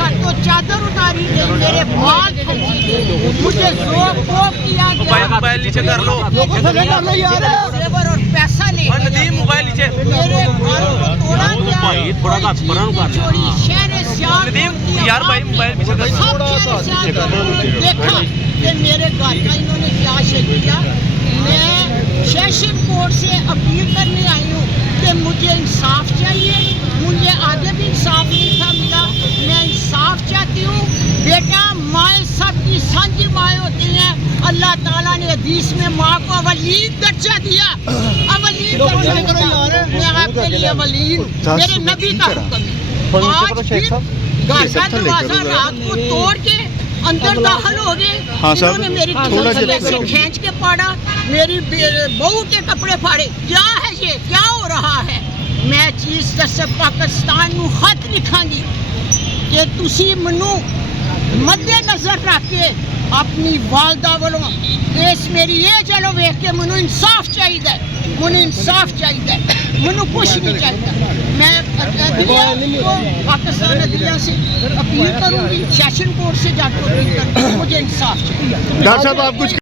Sir को चादर उतारी गई, मेरे बाल खींची गए, मुझे जोर किया गया। मोबाइल नीचे कर लो और पैसा ले नदीम मोबाइल नीचे मेरे घर को तोड़ा गया। भाई थोड़ा का परन कर चोरी शहर श्याम नदीम यार भाई मोबाइल पीछे कर देखा कि मेरे घर का इन्होंने क्या किया। मैं सेशन कोर्ट से अपील करने आई हूँ कि मुझे इंसाफ चाहिए। मुझे आगे भी इंसाफ नहीं था मिला, मैं इंसाफ चाहती हूँ। बेटा माएँ सबकी सांझी माएँ होती हैं। अल्लाह ताला ने हदीस में माँ को अवलीन दर्जा दिया, अवलीन दर्जा दिया। मैं आपके लिए अवलीन, मेरे नबी का हुक्म है। आज फिर घर का दरवाजा रात को तोड़ के अंदर दाखिल हो गए। इन्होंने मेरी ऐसे खींच के पाड़ा, मेरी बहू के कपड़े फाड़े। क्या है ये, क्या हो रहा है? मैं चीफ जस्टिस पाकिस्तान ਨੂੰ खत लिखांगी कि तुसी मनु मद्देनजर रख के अपनी वालदा वालों केस मेरी ये चलो वेख के मनु इंसाफ चाहिए, मनु इंसाफ चाहिए, मनु कुछ नहीं चाहिए। मैं पाकिस्तान अदलिया से अपील करूंगी, सेशन कोर्ट से जाकर अपील करूंगी, मुझे इंसाफ चाहिए। डॉक्टर साहब आप कुछ